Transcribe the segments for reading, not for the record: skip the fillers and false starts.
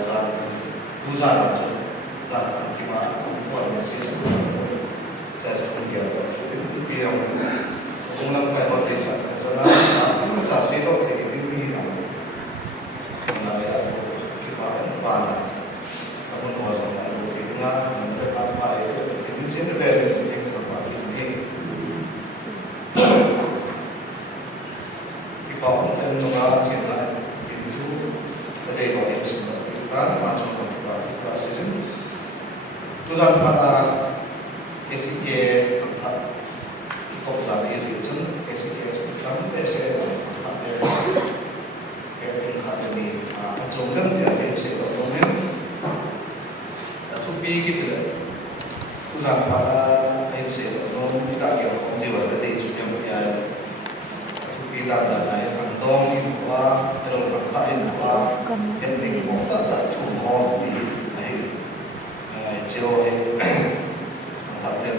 zan tuzan aja zan kan kima konformasi semua saya sebut dia itu biar orang kai hot desa karena ini macam saya tahu tadi ini yang mana ya kima ban kamu nuasa kalau di tengah mendapat apa itu jadi sini value yang kita pakai ini kima orang nuasa cina itu ada yang semua kan macam apa season tuzan pada SK tak kok sampai season SK sekarang SK tak ada yang ada ni macam kan dia ada SK orang tu pergi kita tuzan pada SK orang kita kira orang dia berada di sini punya tu pergi dah naik kantong buat kalau pakai buat yang tinggi tak cuma di chiều thì thật tiền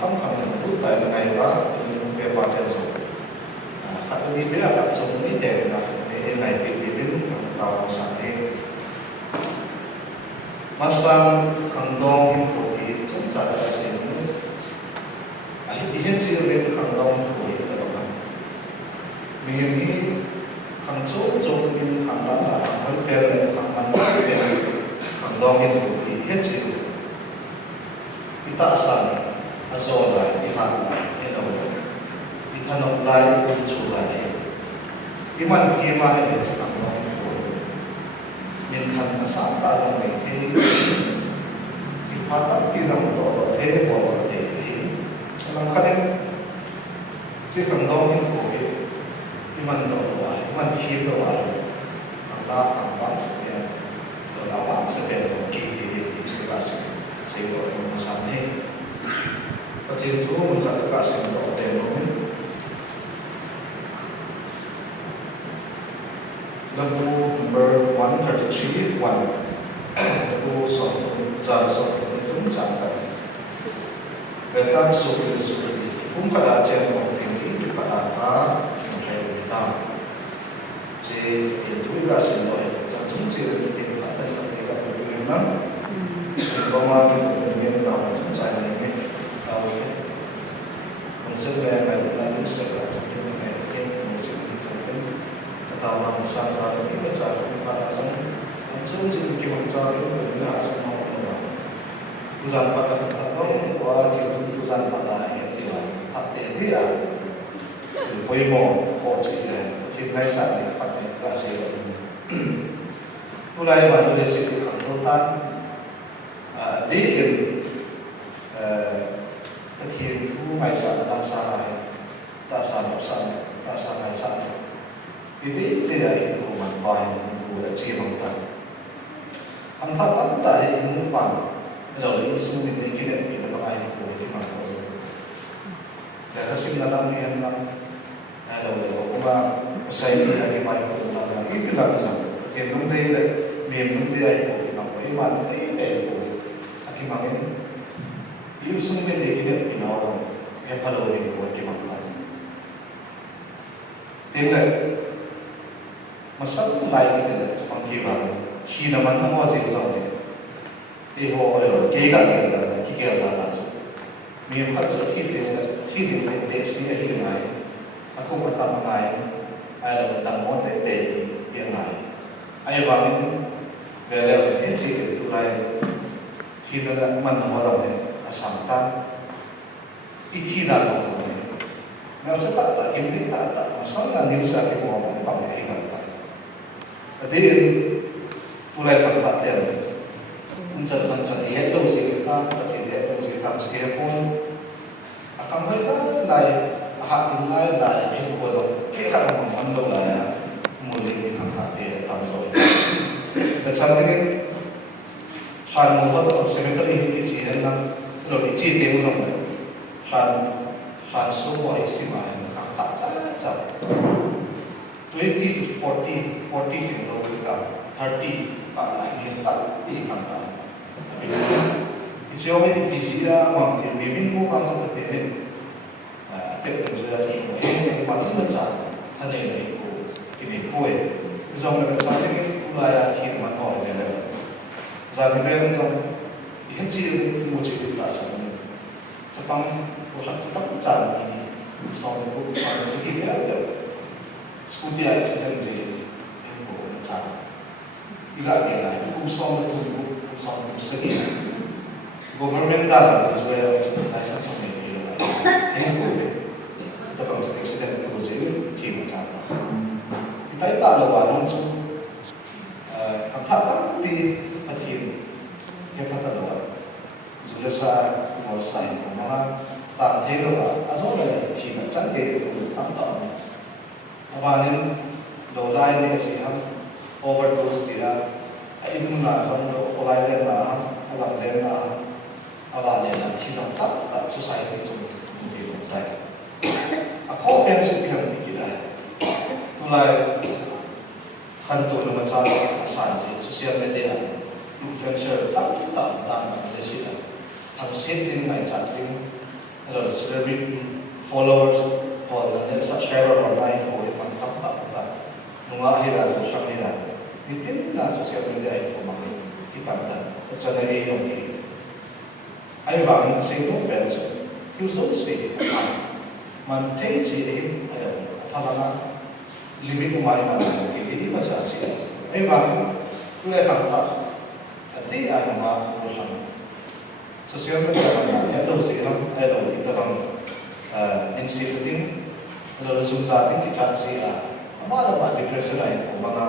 không không được rút tại một ngày đó thì tiền vào tiền rồi khách đi biết là đặt súng ít tiền là thì này bị biến tàu sản thêm masang kantong thì chúng ta đã xem hiện giờ bên kantong của hiện tại là mình khang chỗ mình khang đó là khang mấy bèo khang ăn bèo kantong hiện thì hết sự kita san azol lai ihan lai eno ithanok lai chu lai iman thema he chakam no min khan na sa ta jong mai the ti patak pi jong to the bo the lam khanen chi kam do hin ko he iman do wa iman thim do wa ang la ang wan se ya do la wan se be so ki ti ka se saya orang masam ni, betul tu mungkin tak kasih untuk teknologi. Lagu number 133, lagu satu, zar satu itu mencapai. Betul seperti mungkin ada ajar orang tinggi di pada apa yang kita. Jadi itu juga semua jangan ciri tingkat dan tingkat berduaan. Roma kita punya tahu macam ni, tahu ya. Mungkin saya ada nanti saya cakap dengan mereka, mungkin saya katakan masa saya ini baca pada saya, macam jadi kita baca itu tidak semua orang. Tuzan pada kita orang, wah itu tuzan pada yang dia tak dia, poimo kau jadi kita saya dapat kasih. Mulai mana dari situ kantoran di thiên thu ngày sản đang xa này ta sản học sản ta sản ngày sản ini tidak itu manfaat itu aja manfaat antara tanda ini manfaat lalu ini semua ini kita tidak pakai itu itu manfaat itu dan hasil dalam ni hendak lalu apa saya ini lagi main itu dalam ini bilang sama thiên nông tây đấy miền nông tây itu kita pakai mana tây tây itu akibatnya ini semua ini kita pinau hepalo ini buat kita tinggal masalah lain itu macam kita khi nào mình không có gì rồi thì họ kể cả cái langsung mình phát triển thì để xin cái này aku bertemu lain ada bertemu tete yang lain ayo bangun beliau ini itu lain tidak mana asamtan itu dah langsung nggak usah tak kimtik tak masalah ni usah kita ngomong pakai ingat jadi mulai fakta mencari lihat dulu sih kita lihat dulu sih kita meskipun akan mulai hati mulai itu kosong kita ngomong dulu lah ya mulai fakta dia tamso dan saat ini hal mudah sebentar ini kecil dan lalu kecil dia usah hal semua isi main fakta cacat 20 to 40 sih low income 30 pada ini tak ini kan isu ini bisa mungkin mimpi kan seperti ini tapi juga sih ini macam macam tadi ini kue zaman saat ini mulai hati manual Za ni ben jong he chi mo chi ta sa ni. Chapang ko hat chapang chan ni. So ni ko sa si ki ya ya. Scooty ai si hen ji en ko na chan. Iga ke na ko so ni sa ki. Government da as well license of media en ko ta pang accident ko ji ki ma chan ta. Itai ta lo wa nong so ang thak pi pathin ke patalo zula sa mo sai ko mga tam the lo aso la thi na chan ke to tam ta awanin lo lai ne si ham overdose dia ai mun na so lo olai le na agam le na awale na thi sam ta society so ji lo tai a ko pen si ham ti ki dai to lai khan to na cha asan ji social media influencer tam le si da thang set din mai chat din hello celebrity followers for the subscriber online ko pang ta nunga hira ko sa hira nitin na social media ko maki kitam ta at sa na yung ki ay ba ang sing no penso tu so si man tay si ay pala limit umay man ti di ba sa si ay ba kulay kang ta at di ay ma ko siya social media man hello si hello ito bang instituting hello zoom sa ating kichat si ama na depression ay o mga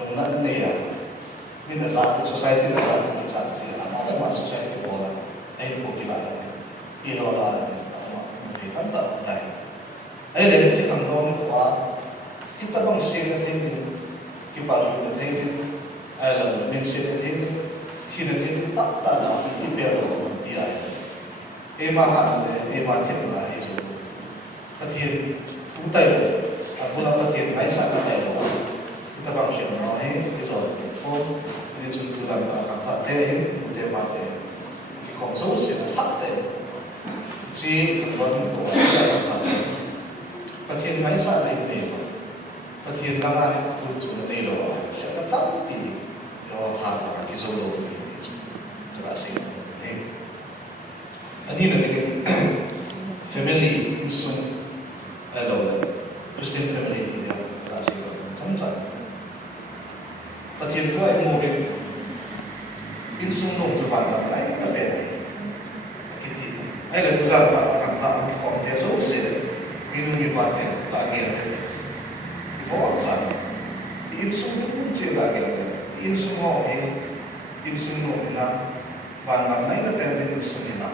nung na niya min sa society na ating kichat si ama na society po ay po kilala ihola ay tanda tayo ay lehin si kang noon ko kita bang sin na tingin kipalo na tingin ay alam min sin na tingin tinatinin takta na ipero di ay mahal tim na iso patin tutay abula patin ay sa tayo kita bang siya no iso po iso tutan ba kata tehin ute mate kung so sin takte si kon ko ay patin ay sa tayo ne patin na ay tutun na nilo ay siya tapi yo ha ka kisolo kasi ani na din family insum hello Christian family dia kasi samsam pati ito ay mo ke insum no to ba na ay ka be kiti ay la tuza ba ka ta ko te so se minu ni ba ke ta ke ne ko sa insum ni se ba ke insum mo insum no na ban mai na pen insum ni na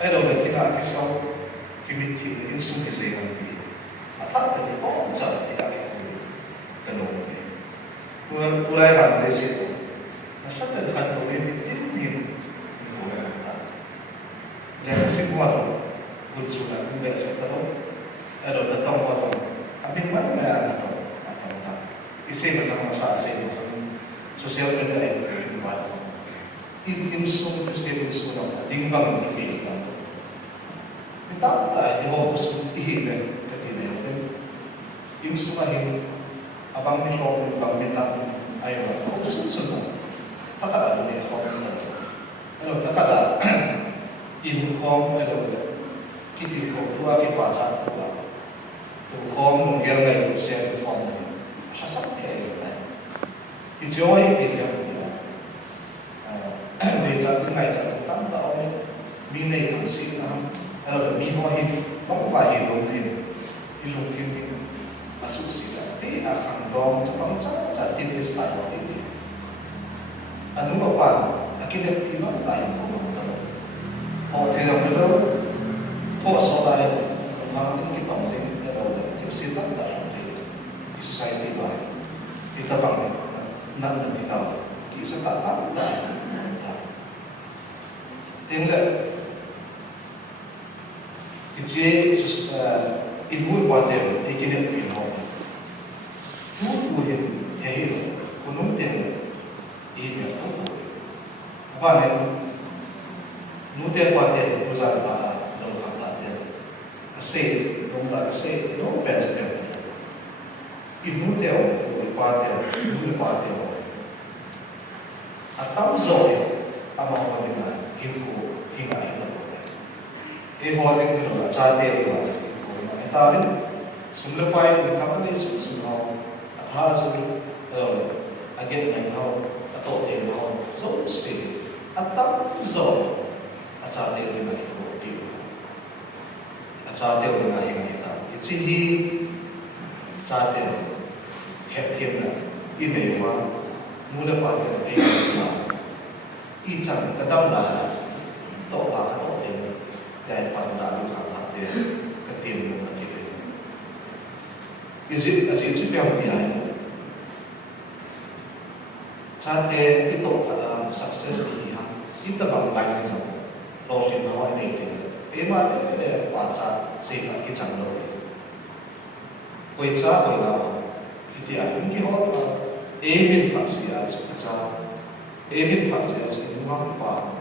ai lo le kina kiso kimiti insum ki se on ti atat te ko sa ti ka ke kano ne tulai ban de si to na sa ta kan to ni tin ni ko ya ta le si ko so kun su na ku be sa ta lo ai lo na tong ko so abin mai na to atong ta isi sa sa social media ay ba insum Christian insum na ating bang ikil lang. Ito tayo ihopos ihiben katinin. Insum ahin abang ni ko bang mitang ayo ko sunod. Takala ni ko na. Ano takala in ko ano kiti ko tuwa ki pacha tuwa. Tu ko mong gel ngai siya ko na. Hasak ni ayo tayo. Ijoy is để cho những ngày trở thành tắm tạo mi này thằng sĩ là mi hoa hình bóng vài hình lồng thiên mà sụt sĩ là tí hàng đom cho bóng chắc tin đến sai vào tí anh đúng bảo cái đẹp thì nó tại của mình tao họ thấy rằng cái đâu họ so lại họ tin cái tổng tin đầu thêm xin lắm tại thì society vậy thì ta bằng năm là thì tao kỹ sư tạo lắm tại tiếng lệ cái chế in mũi qua tiền thì cái niệm biển họ tu hiện hệ của nông tiền lệ in nhận thấu thấu và nên nông tiền qua tiền tu ra là đồng hàng tạ tiền xây đồng là xây nó bền sẽ bền in nông tiền qua tiền Atam rồi ama ho dinga hinku hinga ita bo e ho ding no cha te ro ko ma ta rin sumle pai ko ka ne su no atha su ro again na no ato te no so si atam zo acha te ri ma ko pi acha te ri ma hinga ita ichi hi cha te het thiên na ine wa mula pa te ma i chẳng cái tâm là tổ bà cái tổ thì cái phần đã được khám phá thì cái tiền của mình cái đấy cái gì cái gì chút béo thì ai cha thế cái tổ là success thì ha ít tập bằng lành như vậy lo chuyện nó này thì thế mà để quả cha xây lại cái chẳng đâu quay cha rồi là thì ai cũng cái họ là mình bác sĩ à cha Emin pasal sini mampa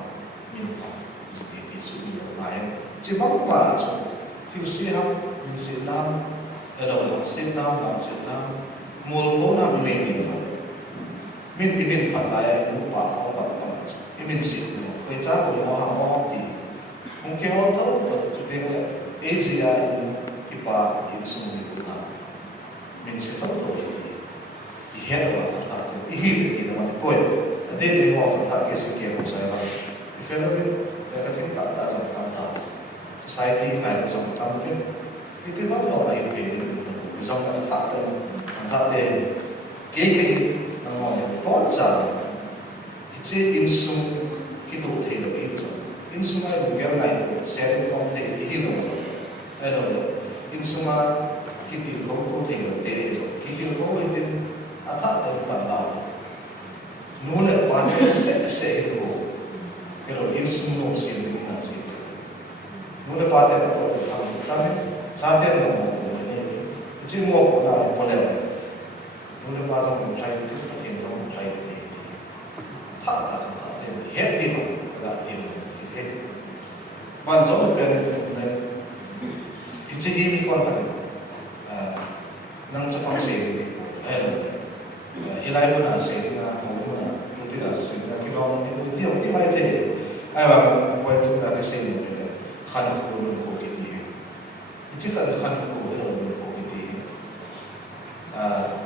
minta seperti suri lain. Cuma apa aja? Tiusiam, minsinam, ada sinam, sinam, mulmona menendi. Min pandai lupa obat aja. Min sin, kerja boleh orang ti. Mungkin orang tahu betul tengok Asia ipa insum guna. Min sin tahu itu. Ihe orang kata, ihe itu nama koi. Then they walk and take a care of Sarah. If you know it, they can take that some time. Society kind of some time. It is not like it. Some of the pattern and that they gave what's up. It's in some kito tailor views. In some I will get like 7 from tailor hero. I don't know. In some kitty local tailor days. Kitty go within a pattern but loud. Nuna pada se itu, kalau insum sin itu nanti. Nuna pada itu tahu, tapi saat yang ini, itu mau apa boleh. Nuna pada mulai itu, pasti orang mulai ini. Tak, happy mah, agak ini. Manzo berbentuk dan itu ini confident. Nang cepang sih, ilai pun asing dengan sehingga kita itu yang timai itu, ayam apa itu nak kesini, kan kurun kokiti, itu kan kurun kokiti.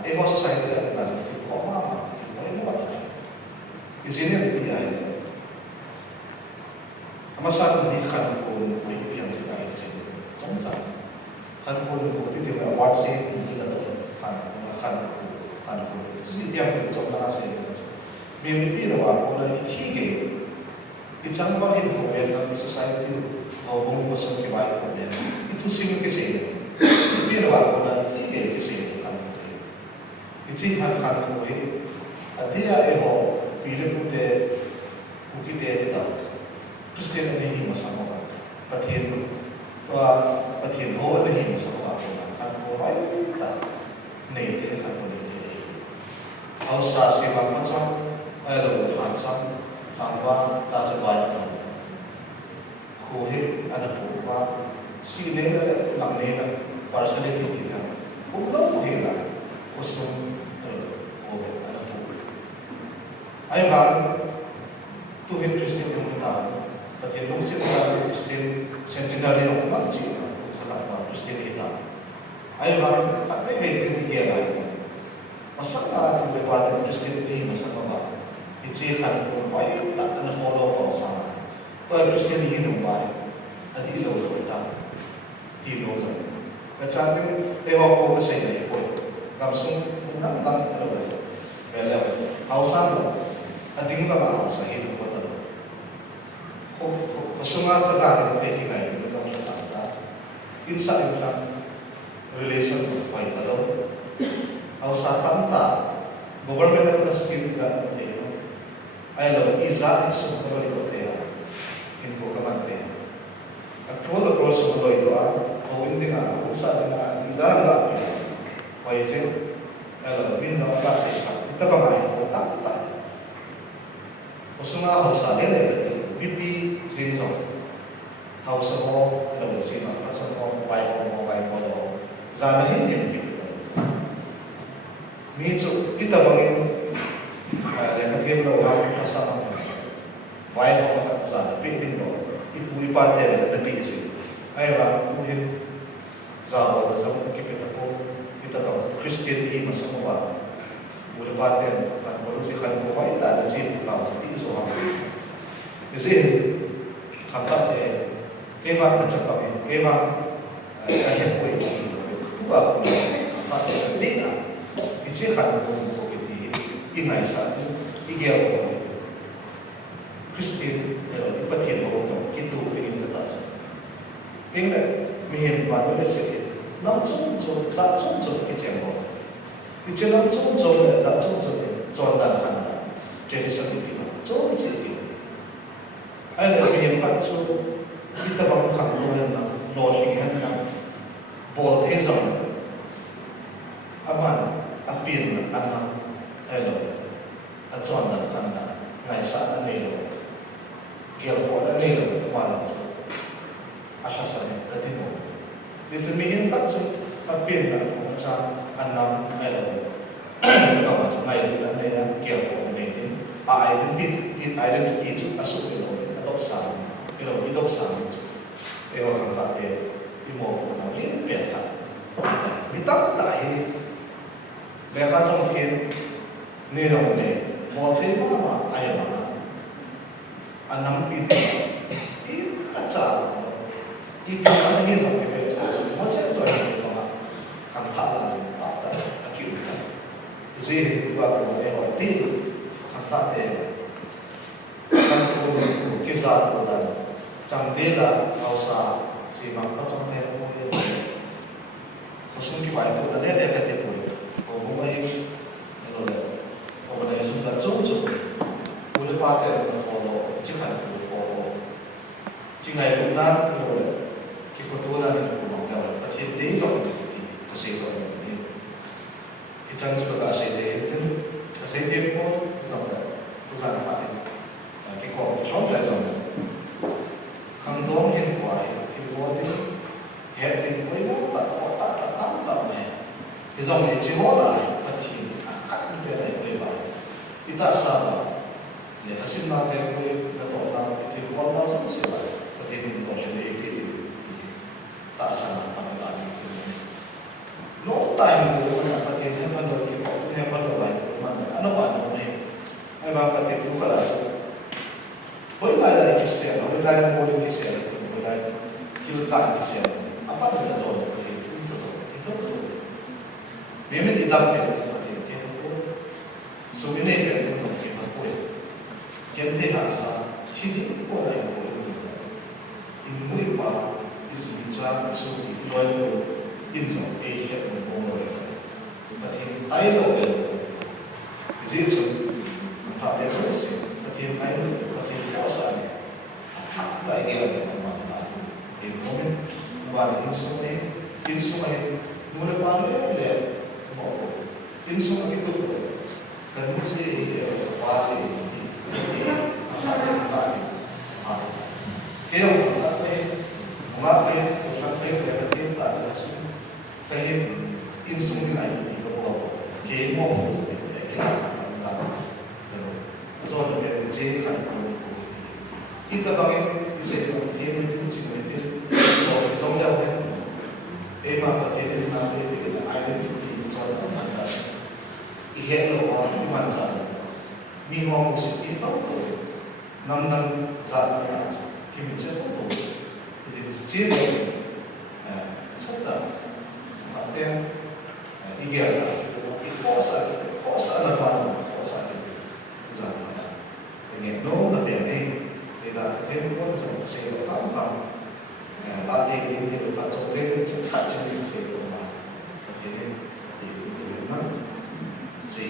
Ego society ada macam tu, mama, boleh buat apa? Di sini ada dia ini. Masa ni kan kurun kokiti yang kita itu, macam kan kurun kokiti dia award sih kita tu, kan kurun. Jadi dia tu macam mana sih? Maybe pirawa ko na itige itang bagay ko ng society o kung gusto ng kibayan ko din ito sino kasi pirawa ko na itige kasi kan ko iti kan ko at dia eho pili pute ukite dito Christian ni masama pathin to pathin ho ni masama ko kan ko ay ta nei te kan ko ni au sa si ma ma Hello, langsam bahwa tak terbayar kuhit ada pura sini ada lang nila personality kita bukan kuhit lah kusum kuhit ada pura ay bang tuhit Kristen yang kita pati nung sila Kristen centenary ng pagsi sa kapwa Kristen kita ay bang at may hindi kaya masak na lepas Kristen ini masak apa It's kan why tak na follow ko sa to Christian hinung ba ati lo sa kita ti lo sa at sa atin ko kasi na po kapsong nang ano ba bela hausan ati ba ba sa hinung ko to ko sunga sa ka taking ay ko sa sa inside lang relation ko pa italo hausa tamta government na skill sa I love Isaac so kalau itu dia, info kamante. Actual kalau so itu kau ini kan, usah dengan Isaac lah. Kau itu, kalau minta apa sih? Kita pakai kau tak. Usah usah dia lagi. Bibi sinso. Usah mau kalau sinso, usah mau baik. Zanahin yang kita. Minso kita bangin. Dia kata thêm lâu học nó sao vài họ các gia đình bị tin đó ít bụi ba tiền là bị gì ai là bụi hin giàu là giống cái cái tập bộ cái tập học Christian đi mà sống vào bụi ba tiền cần có lúc gì cần có hỏi tại là gì làm tí số học cái gì học tập thì cái văn là chấp nhận cái văn cái hiệp hội thì cũng vào học tập thì tí à cái chiếc khăn của cái tí cái ngày sáng cái gheo của Christian rồi cái bất thiện của ông cái tu thì cái ta sẽ tiếng này mình và nó sẽ nắm chung chung ra chung chung cái chuyện của cái chuyện nắm chung chung là ra chung chung cho đàn khăn đó trên thế giới thì chung chỉ ai là mình bắt chung cái tập bằng khẳng định là nổi tiếng hơn là bộ thế giới aman apin anam hello atson dan khanda ngai sa na nelo kiel ko na nelo man asa sa katimo dito mihin pat so apin na ko sa anam hello ka ba sa ngai na ne kiel ko na din identity to aso hello adop sa hello idop sa ewa kan ta te imo ko na yin pen ta mitak dai Leka trong thiên nê rồng nê mò thế mà ai mà anh nắm pin ít rất sợ ít pin nó như rồng cái bây giờ nó sẽ rồi mà thằng thà là tạo tập kiểu gì và cũng phải hỏi tin thằng thà thế thằng cũng cái gì đó là chẳng thế là ao xa gì mà có trong thế thôi có sinh cái bài của ta lấy cái tiền của ông ấy nó là ông ấy chúng ta chung chung udah pakai untuk follow jangan untuk follow jangan itu nanti oleh kebetulan itu mengatakan tapi dia jangan seperti kesehatan ini kita juga kesehatan kesehatan pun jangan tu jangan pakai kita kalau jangan kandung yang kuat itu kuat ini hebat itu pun tak cái dòng này chỉ có lại và thì cắt như thế này về bài thì tại sao là để các sinh năng về quê là tổ năng thì quan tâm rất nhiều lại và thì mình còn lên đây thì tại sao là phải làm như thế nó tại một cái và thì thêm phần đầu cái họ thêm phần đầu này mà nó bạn này hay mà và thì cũng có là với lại là cái xe nó với lại mua cái xe là thì với lại cái xe apa là rồi thì itu Memang di dalam kita mati kita pun, sebenarnya kita tu kita pun, kita rasa tidak boleh boleh itu. Ini apa? Isbicara itu boleh insaf dia boleh. Tapi ayo boleh. Jadi tu tak ada solusi. Tapi ayo, tapi kuasa. Tak ada mana. Tapi moment buat instrumen boleh pakai insumma itu kan mesti wajib di apa tadi kaya mengapai berarti tak ada sih kaya insumma ini itu apa kaya mau kita so lebih jadi kan kita bagi bisa dia itu sebenarnya kalau soalnya emang berarti nanti identity soalnya ada hiện lộ có những bản sản mi ho một sự kỹ tốt rồi năm dạng là khi mình sẽ tốt rồi thì chia được rất là phát tên ý nghĩa là cái khó sợ là hoàn khó sợ rằng là cái nghề nấu là biển đi thì là cái thêm có rồi sẽ có khám khám ba thì được phát trong thế chứ phát trong những sự của mà thế nên thì nó sẽ